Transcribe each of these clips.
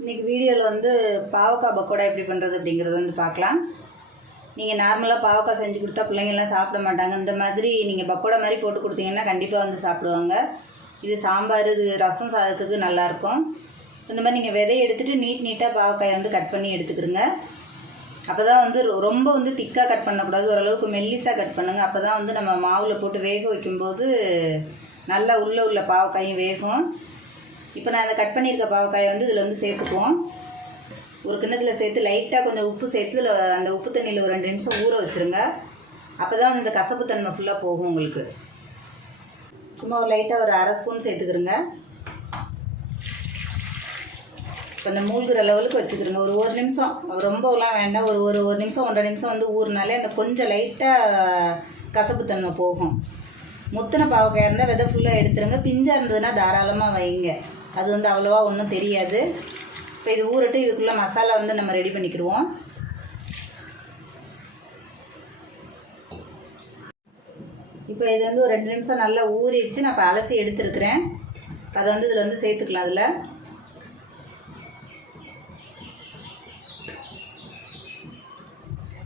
இன்றைக்கி வீடியோவில் வந்து பாவக்காய் பக்கோடா எப்படி பண்ணுறது அப்படிங்கிறது வந்து பார்க்கலாம். நீங்கள் நார்மலாக பாவக்காய் செஞ்சு கொடுத்தா பிள்ளைங்கள்லாம் சாப்பிட மாட்டாங்க. இந்த மாதிரி நீங்கள் பக்கோடா மாதிரி போட்டு கொடுத்தீங்கன்னா கண்டிப்பாக வந்து சாப்பிடுவாங்க. இது சாம்பார், இது ரசம் சாதத்துக்கு நல்லாயிருக்கும். இந்த மாதிரி நீங்கள் விதையை எடுத்துகிட்டு நீட்டாக பாவக்காயை வந்து கட் பண்ணி எடுத்துக்கிறங்க. அப்போ தான் வந்து ரொம்ப வந்து திக்காக கட் பண்ணக்கூடாது, ஓரளவுக்கு மெல்லிஸாக கட் பண்ணுங்கள். அப்போ தான் வந்து நம்ம மாவில் போட்டு வேக வைக்கும்போது நல்லா உள்ள பாவக்காயும் வேகும். இப்போ நான் அதை கட் பண்ணியிருக்க பாவக்காயை வந்து இதில் வந்து சேர்த்துக்குவோம். ஒரு கிண்ணத்தில் சேர்த்து லைட்டாக கொஞ்சம் உப்பு சேர்த்து இதில் அந்த உப்பு தண்ணியில் ஒரு 2 நிமிஷம் ஊற வச்சுருங்க. அப்போ தான் வந்து இந்த கசப்பு தன்மை ஃபுல்லாக போகும் உங்களுக்கு. சும்மா ஒரு லைட்டாக ஒரு 1/2 ஸ்பூன் சேர்த்துக்கிறங்க. இப்போ இந்த மூழ்கிற லெவலுக்கு வச்சுக்கிறோங்க. ஒரு நிமிஷம், ரொம்பலாம் வேண்டாம். ஒரு நிமிஷம் 1.5 நிமிஷம் வந்து ஊறினாலே அந்த கொஞ்சம் லைட்டாக கசப்பு தன்மை போகும். முத்தின பாவக்காய் இருந்தால் விதை ஃபுல்லாக எடுத்துருங்க. பிஞ்சாக இருந்ததுன்னா தாராளமாக வைங்க, அது வந்து அவ்வளோவா ஒன்றும் தெரியாது. இப்போ இது ஊறட்டு, இதுக்குள்ளே மசாலா வந்து நம்ம ரெடி பண்ணிக்கிடுவோம். இப்போ இது வந்து ஒரு 2 நிமிஷம் நல்லா ஊறிடுச்சு. நான் இப்போ அலசி எடுத்துருக்கிறேன். அதை வந்து இதில் வந்து சேர்த்துக்கலாம். அதில்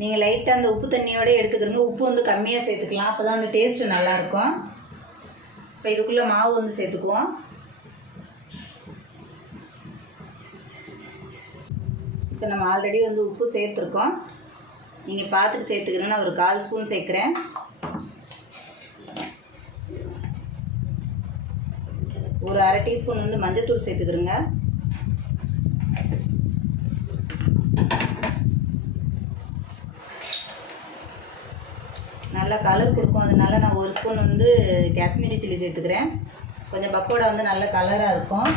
நீங்கள் லைட்டாக அந்த உப்பு தண்ணியோடு எடுத்துக்கிறங்க. உப்பு வந்து கம்மியாக சேர்த்துக்கலாம், அப்போ தான் அந்த டேஸ்ட்டு நல்லாயிருக்கும். இப்போ இதுக்குள்ளே மாவு வந்து சேர்த்துக்குவோம். இப்போ நம்ம ஆல்ரெடி வந்து உப்பு சேர்த்துருக்கோம். நீங்கள் பார்த்துட்டு சேர்த்துக்கிறேன். நான் ஒரு 1/4 ஸ்பூன் சேர்க்குறேன். ஒரு 1/2 டீஸ்பூன் வந்து மஞ்சள்தூள் சேர்த்துக்கிறேங்க. நல்லா கலர் கொடுக்கும், அதனால நான் 1 ஸ்பூன் வந்து காஷ்மீரி சில்லி சேர்த்துக்கிறேன். கொஞ்சம் பக்கோடா வந்து நல்ல கலராக இருக்கும்.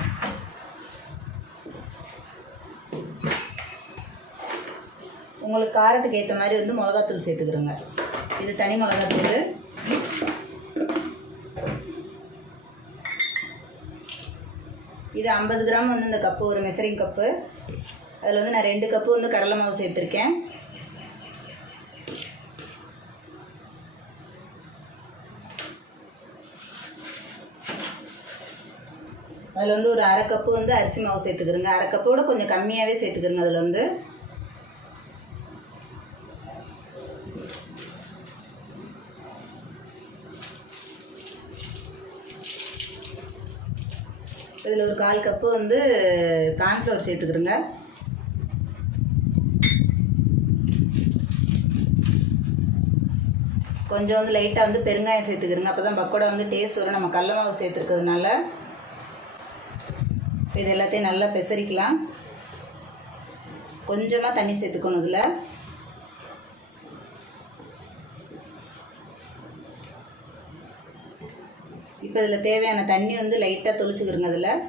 உங்களுக்கு காரத்துக்கு ஏற்ற மாதிரி வந்து மிளகாத்தூள் சேர்த்துக்கிறோங்க. இது தனி மிளகாத்தூள். இது 50 கிராம் வந்து இந்த கப்பு, ஒரு மெஷரிங் கப்பு. அதில் வந்து நான் 2 கப்பு வந்து கடலை மாவு சேர்த்துருக்கேன். அதில் வந்து ஒரு 1/2 கப்பு வந்து அரிசி மாவு சேர்த்துக்கிறோங்க. 1/2 கப்போட கொஞ்சம் கம்மியாகவே சேர்த்துக்கிறோங்க. அதில் வந்து இதில் ஒரு 1/4 கப்பு வந்து கார்ன்ஃப்ளவர் சேர்த்துக்கிறோங்க. கொஞ்சம் வந்து லைட்டாக வந்து பெருங்காயம் சேர்த்துக்கிறோங்க. அப்போ தான் பக்கோடா வந்து டேஸ்ட் வரும், நம்ம கடல மாவு சேர்த்துருக்கிறதுனால. இது எல்லாத்தையும் நல்லா பெசரிக்கலாம். கொஞ்சமாக தண்ணி சேர்த்துக்கணும் இதில். இப்போ இதில் தேவையான தண்ணி வந்து லைட்டாக தொளிச்சுக்கிறோங்க. அதில்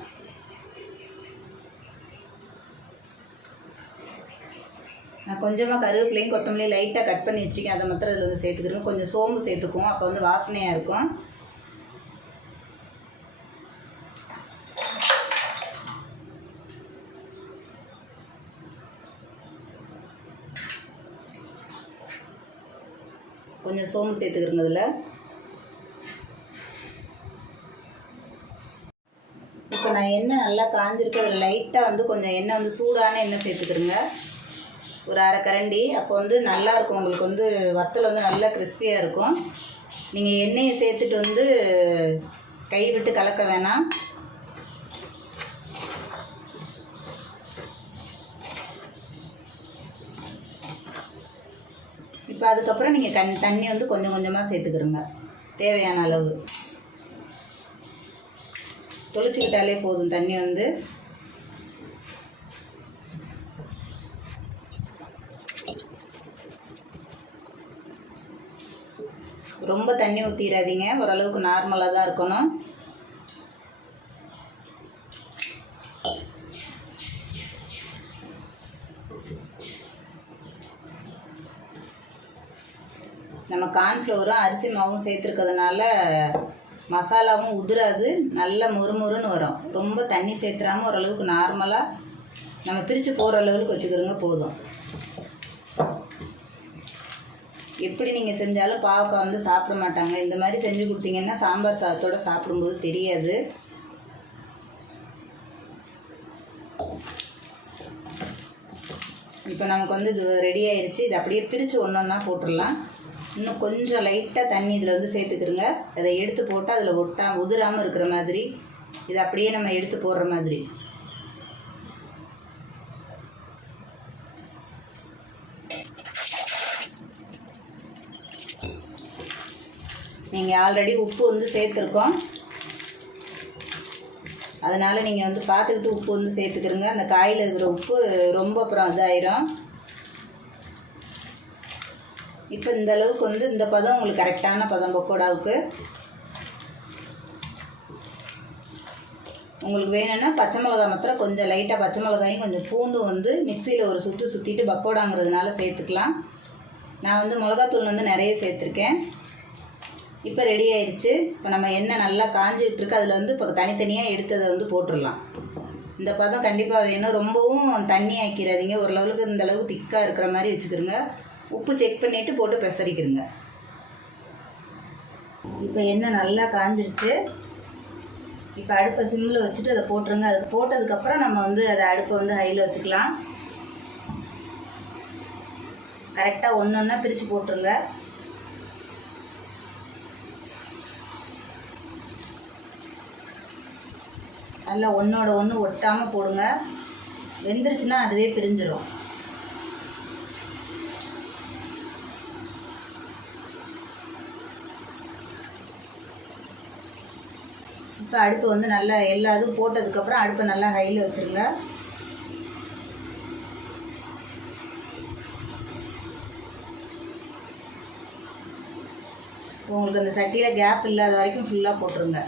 நான் கொஞ்சமாக கருவேப்பிலையும் கொத்தமல்லியும் லைட்டாக கட் பண்ணி வச்சுருக்கேன். அதை மாத்திரம் இதில் வந்து சேர்த்துக்கிறோங்க. கொஞ்சம் சோம்பு சேர்த்துக்குவோம், அப்போ வந்து வாசனையாக இருக்கும். கொஞ்சம் சோம்பு சேர்த்துக்கிறோங்க இதில். இப்போ நான் எண்ணெய் நல்லா காஞ்சிருக்கு. அதில் லைட்டாக வந்து கொஞ்சம் எண்ணெய் வந்து சூடான எண்ணெய் சேர்த்துக்கிறோங்க, ஒரு 1/2 கரண்டி. அப்போ வந்து நல்லாயிருக்கும், உங்களுக்கு வந்து வத்தல் வந்து நல்லா கிறிஸ்பியாக இருக்கும். நீங்கள் எண்ணெயை சேர்த்துட்டு வந்து கை விட்டு கலக்க வேணாம். இப்போ அதுக்கப்புறம் நீங்கள் தண்ணி வந்து கொஞ்சம் கொஞ்சமாக சேர்த்துக்கிறோங்க, தேவையான அளவு. தொளிச்சுக்கிட்டாலே போதும் தண்ணி வந்து. ரொம்ப தண்ணி ஊற்றிடாதீங்க, ஓரளவுக்கு நார்மலாக தான் இருக்கணும். நம்ம கார்ன்ஃப்ளவரும் அரிசி மாவும் சேர்த்துருக்கிறதுனால மசாலாவும் உதிராது, நல்ல மொறுமொறுன்னு வரும். ரொம்ப தண்ணி சேர்த்துறாமல் ஓரளவுக்கு நார்மலாக நம்ம பிரித்து போகிற அளவுக்கு வச்சுக்கிறோங்க, போதும். எப்படி நீங்கள் செஞ்சாலும் பாவக்காய் வந்து சாப்பிட மாட்டாங்க. இந்த மாதிரி செஞ்சு கொடுத்தீங்கன்னா சாம்பார் சாதத்தோடு சாப்பிடும்போது தெரியாது. இப்போ நமக்கு வந்து இது ரெடி ஆயிடுச்சு. இது அப்படியே பிரித்து ஒன்றா போட்டுடலாம். இன்னும் கொஞ்சம் லைட்டாக தண்ணி இதில் வந்து சேர்த்துக்கிறோங்க. அதை எடுத்து போட்டால் அதில் உதிராமல் இருக்கிற மாதிரி இதை அப்படியே நம்ம எடுத்து போடுற மாதிரி. நீங்கள் ஆல்ரெடி உப்பு வந்து சேர்த்துருக்கோம், அதனால் நீங்கள் வந்து பார்த்துக்கிட்டு உப்பு வந்து சேர்த்துக்கிறோங்க. அந்த காயில் இருக்கிற உப்பு ரொம்ப அப்புறம் இதாயிரும். இப்போ இந்த அளவுக்கு வந்து இந்த பதம் உங்களுக்கு கரெக்டான பதம் பக்கோடாவுக்கு. உங்களுக்கு வேணும்னா பச்சை மிளகா மாத்திரம் கொஞ்சம் லைட்டாக பச்சை மிளகாயும் கொஞ்சம் பூண்டும் வந்து மிக்சியில் ஒரு சுற்றிட்டு பக்கோடாங்கிறதுனால சேர்த்துக்கலாம். நான் வந்து மிளகாத்தூள் வந்து நிறைய சேர்த்துருக்கேன். இப்போ ரெடி ஆயிடுச்சு. இப்போ நம்ம எண்ணெய் நல்லா காஞ்சிகிட்ருக்கு. அதில் வந்து இப்போ தனித்தனியாக எடுத்ததை வந்து போட்டுடலாம். இந்த பதம் கண்டிப்பாக வேணும். ரொம்பவும் தண்ணி ஆக்கிடாதீங்க. ஒரு லெவலுக்கு இந்த அளவுக்கு திக்காக இருக்கிற மாதிரி வச்சுக்கிறோங்க. உப்பு செக் பண்ணிவிட்டு போட்டு பெசரிக்கிறோங்க. இப்போ எண்ணெய் நல்லா காஞ்சிருச்சு. இப்போ அடுப்பை சிம்மில் வச்சுட்டு அதை போட்டுருங்க. அதுக்கு போட்டதுக்கப்புறம் நம்ம வந்து அதை அடுப்பை வந்து ஹையில் வச்சுக்கலாம். கரெக்டாக ஒன்று ஒன்றா பிரித்து போட்டுருங்க. நல்லா ஒன்றோட ஒன்று ஒட்டாமல் போடுங்க. வெந்துருச்சுன்னா அதுவே பிரிஞ்சிடும். இப்போ அடுப்பு வந்து நல்லா எல்லா இதுவும் போட்டதுக்கப்புறம் அடுப்பை நல்லா ஹையில் வச்சுருங்க. உங்களுக்கு அந்த சட்டியில் கேப் இல்லாத வரைக்கும் ஃபுல்லாக போட்டுருங்க.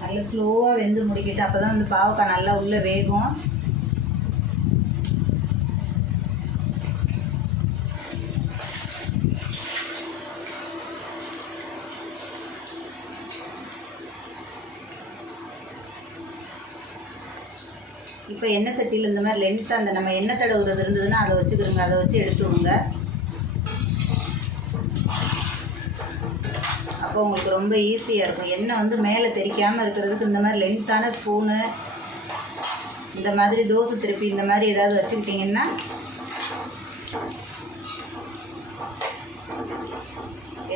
நல்லா ஸ்லோவாக வெந்து முடிக்கிட்டு, அப்போ தான் வந்து பாவக்காய் நல்லா உள்ளே வேகும். இப்போ எண்ணெய் சட்டியில் இந்த மாதிரி லென்த்தாக அந்த நம்ம எண்ணெய் தடவுறது இருந்ததுன்னா அதை வச்சுக்கிறோங்க. அதை வச்சு எடுத்துவிடுங்க. அப்போ உங்களுக்கு ரொம்ப ஈஸியாக இருக்கும். எண்ணெய் வந்து மேலே தெரிக்காமல் இருக்கிறதுக்கு இந்த மாதிரி லென்த்தான ஸ்பூனு, இந்த மாதிரி தோசை திருப்பி இந்த மாதிரி ஏதாவது வச்சுக்கிட்டிங்கன்னா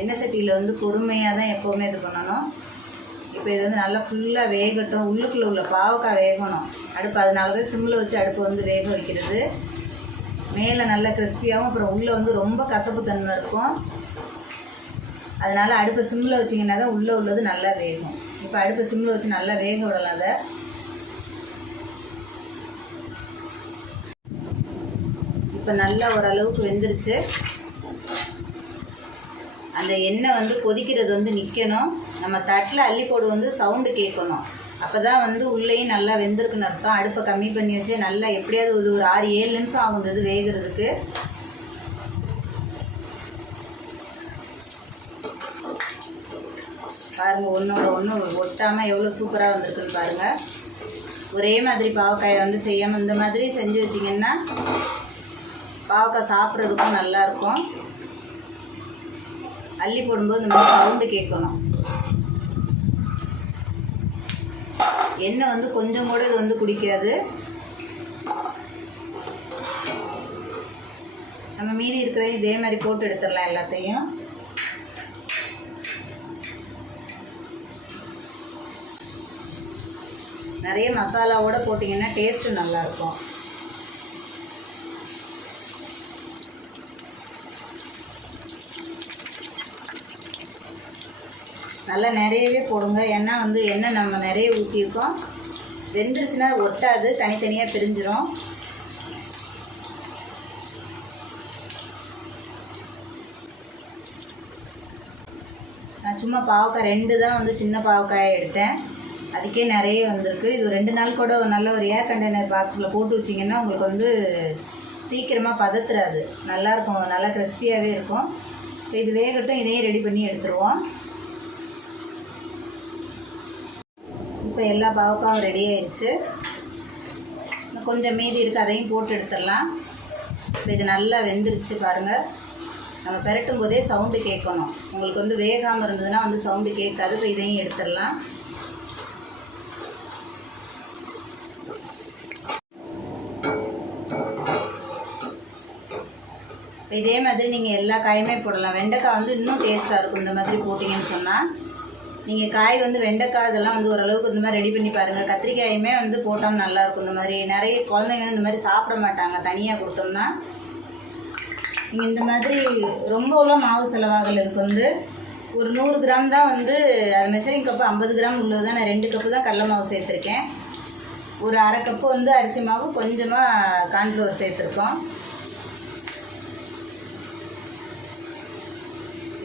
எண்ணெய் சட்டியில் வந்து பொறுமையாக தான் எப்போவுமே இது பண்ணணும். இப்போ இது வந்து நல்லா ஃபுல்லாக வேகட்டும். உள்ளுக்குள்ளே உள்ள பாவக்காய் வேகணும் அடுப்பு. அதனால தான் சிம்மில் வச்சு அடுப்பு வந்து வேக வைக்கிறது. மேலே நல்லா கிறிஸ்பியாகவும் அப்புறம் உள்ளே வந்து ரொம்ப கசப்பு தன்மை இருக்கும். அதனால் அடுப்பை சிம்மில் வச்சிங்கன்னா தான் உள்ளே உள்ளது நல்லா வேகும். இப்போ அடுப்பை சிம்மில் வச்சு நல்லா வேக விடலாம். அதை இப்போ நல்லா ஓரளவுக்கு வெந்துருச்சு. அந்த எண்ணெய் வந்து கொதிக்கிறது வந்து நிற்கணும். நம்ம தட்டில் அள்ளி போடு வந்து சவுண்டு கேட்கணும். அப்போ தான் வந்து உள்ளேயும் நல்லா வெந்திருக்குன்னு அர்த்தம். அடுப்பை கம்மி பண்ணி வச்சு நல்லா எப்படியாவது ஒரு 6-7 நிமிஷம் ஆகுது வேகிறதுக்கு. பாருங்கள், ஒன்றோட ஒன்று ஒட்டாமல் எவ்வளோ சூப்பராக வந்திருக்குன்னு பாருங்கள். ஒரே மாதிரி பாவக்காயை வந்து செய்யாமல் இந்த மாதிரி செஞ்சு வச்சிங்கன்னா பாவக்காய் சாப்பிட்றதுக்கும் நல்லாயிருக்கும். அள்ளி போடும்போது இந்த மாதிரி சவுண்டு கேட்கணும். எண்ணெய் வந்து கொஞ்சம் கூட இது வந்து குடிக்காது. நம்ம மீதி இருக்கிற இதே மாதிரி போட்டு எடுத்துடலாம் எல்லாத்தையும். நிறைய மசாலாவோடு போட்டிங்கன்னா டேஸ்ட்டு நல்லாயிருக்கும். நல்லா நிறையவே போடுங்க. ஏன்னா வந்து எண்ணெய் நம்ம நிறைய ஊற்றிருக்கோம். வெந்துருச்சுன்னா ஒட்டாது, தனித்தனியாக பிரிஞ்சிடும். நான் சும்மா பாவக்காய் 2 தான் வந்து சின்ன பாவக்காயை எடுத்தேன். அதுக்கே நிறைய வந்திருக்கு. இது 2 நாள் கூட நல்ல ஒரு ஏர் கண்டெய்னர் பாக்ஸில் போட்டு வச்சிங்கன்னா உங்களுக்கு வந்து சீக்கிரமாக பதத்துறாது. நல்லாயிருக்கும், நல்லா கிறிஸ்பியாகவே இருக்கும். இது வேகட்டும், இதையும் ரெடி பண்ணி எடுத்துருவோம். இப்போ எல்லா பாவக்காயும் ரெடி ஆயிடுச்சு. கொஞ்சம் மீதி இருக்குது, அதையும் போட்டு எடுத்துடலாம். இப்போ இது நல்லா வெந்துருச்சு பாருங்கள். நம்ம பெரட்டும் போதே சவுண்டு கேட்கணும். உங்களுக்கு வந்து வேகாமல் இருந்ததுன்னா வந்து சவுண்டு கேட்காது. இப்போ இதையும் எடுத்துடலாம். இதே மாதிரி நீங்கள் எல்லா காயுமே போடலாம். வெண்டைக்காய் வந்து இன்னும் டேஸ்ட்டாக இருக்கும் இந்த மாதிரி போட்டிங்கன்னு சொன்னால். நீங்கள் காய் வந்து வெண்டைக்காய் இதெல்லாம் வந்து ஓரளவுக்கு இந்த மாதிரி ரெடி பண்ணி பாருங்கள். கத்திரிக்காயுமே வந்து போட்டோம்னா நல்லாயிருக்கும். இந்த மாதிரி நிறைய குழந்தைங்க இந்த மாதிரி சாப்பிட மாட்டாங்க தனியாக கொடுத்தோம்னா. நீங்கள் இந்த மாதிரி ரொம்பலாம் மாவு செலவாகலை. இதுக்கு வந்து ஒரு 100 கிராம் தான் வந்து அது மெஷரிங் கப்பு 50 கிராம் உள்ளது தான். நான் 2 கப்பு தான் கடல மாவு சேர்த்துருக்கேன். ஒரு அரை கப்பு வந்து அரிசி மாவு, கொஞ்சமாக கார்ன்ஃப்ளவர் சேர்த்துருக்கோம்.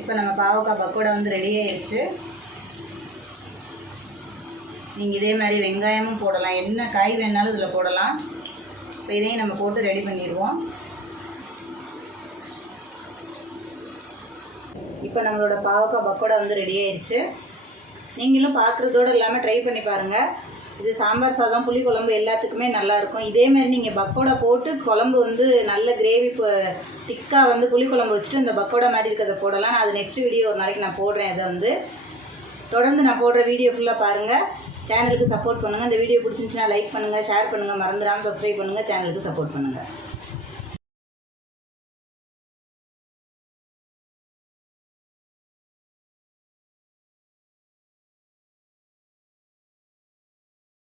இப்போ நம்ம பாவக்காய் பக்கோடா வந்து ரெடி ஆயிடுச்சு. நீங்கள் இதே மாதிரி வெங்காயமும் போடலாம், என்ன காய் வேணாலும் இதில் போடலாம். இப்போ இதையும் நம்ம போட்டு ரெடி பண்ணிடுவோம். இப்போ நம்மளோட பாவக்காய் பக்கோடா வந்து ரெடி ஆயிடுச்சு. நீங்களும் பார்க்குறதோடு இல்லாமல் ட்ரை பண்ணி பாருங்கள். இது சாம்பார் சாதம், புளிக்குழம்பு எல்லாத்துக்குமே நல்லாயிருக்கும். இதேமாதிரி நீங்கள் பக்கோடா போட்டு குழம்பு வந்து நல்ல கிரேவி திக்காக வந்து புளிக்குழம்பு வச்சுட்டு இந்த பக்கோடா மாதிரி இருக்கிறத போடலாம். நான் அது நெக்ஸ்ட் வீடியோ ஒரு நாளைக்கு நான் போடுறேன். அதை வந்து தொடர்ந்து நான் போடுற வீடியோ ஃபுல்லாக பாருங்கள். சேனலுக்கு சப்போர்ட் பண்ணுங்கள். இந்த வீடியோ பிடிச்சிருந்துச்சுன்னா லைக் பண்ணுங்கள், ஷேர் பண்ணுங்கள், மறந்துடாமல் சப்ஸ்கிரைப் பண்ணுங்கள், சேனலுக்கு சப்போர்ட் பண்ணுங்கள்.